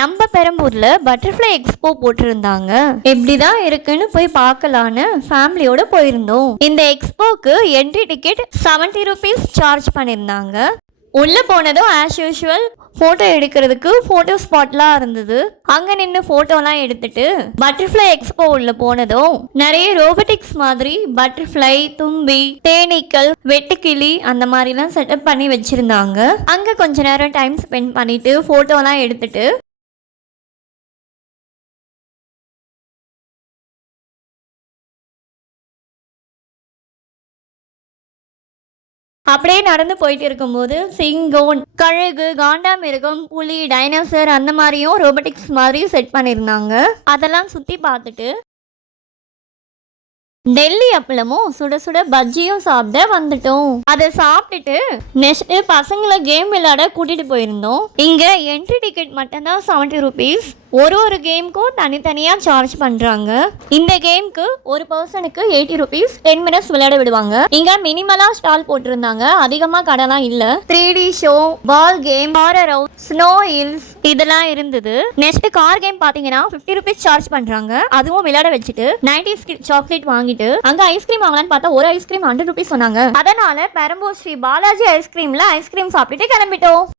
நம்ம பெரம்பூர்ல butterfly expo போட்டிருந்தாங்க. எப்படிதான் இருக்குன்னு போய் பார்க்கலான்னு ஃபேமிலியோட போயிருந்தோம். இந்த எக்ஸ்போக்கு என்ட்ரி டிக்கெட் 70 rupees சார்ஜ் பண்ணியிருந்தாங்க. உள்ள போனதும் ஆஸ் யூஷுவல் போட்டோ எடுக்கிறதுக்கு போட்டோ ஸ்பாட்லாம் இருந்தது. அங்க நின்று போட்டோலாம் எடுத்துட்டு பட்டர்ஃப்ளை எக்ஸ்போ உள்ள போனதும் நிறைய ரோபோட்டிக்ஸ் மாதிரி பட்டர்ஃப்ளை, தும்பி, தேனீக்கள், வெட்டுக்கிளி அந்த மாதிரிலாம் செட்டப் பண்ணி வச்சிருந்தாங்க. அங்க கொஞ்ச நேரம் டைம் ஸ்பெண்ட் பண்ணிட்டு போட்டோலாம் எடுத்துட்டு அப்படியே நடந்து போயிட்டு இருக்கும்போது சிங்கம், கழுகு, காண்டாமிருகம், புலி, டைனோசர் அந்த மாதிரியும் ரோபோட்டிக்ஸ் மாதிரியும் செட் பண்ணியிருந்தாங்க. அதெல்லாம் சுற்றி பார்த்துட்டு டெல்லி அப்பளமும் சுட சுட பஜ்ஜியும் சாப்பிட வந்துட்டோம். அதை சாப்பிட்டுட்டு நெக்ஸ்ட் பசங்களை கேம் விளையாட கூட்டிட்டு போயிருந்தோம். இங்க என்ட்ரி டிக்கெட் மட்டும்தான் 70 rupees. ஒரு கேமுக்கும் தனித்தனியா சார்ஜ் பண்றாங்க. இந்த கேமுக்கு ஒரு பர்சனுக்கு 80 rupees 10 minutes விளையாட விடுவாங்க. இங்க மினிமலா ஸ்டால் போட்டிருந்தாங்க. அதிகமா கடைலாம் இல்ல. 3D show, ball game, horror house, snow hills இதெல்லாம் இருந்தது. நெக்ஸ்ட் கார் கேம் பாத்தீங்கன்னா 50 rupees சார்ஜ் பண்றாங்க. அதுவும் விளையாட வச்சுட்டு 90s சாக்லேட் வாங்கிட்டு அங்க ஐஸ்கிரீம் வாங்கலான்னு பார்த்தா ஒரு ஐஸ்கிரீம் 100 rupees சொன்னாங்க. அதனால பெரம்பூர் ஸ்ரீ பாலாஜி ஐஸ்கிரீம்ல ஐஸ்கிரீம் சாப்பிட்டுட்டு கிளம்பிட்டோம்.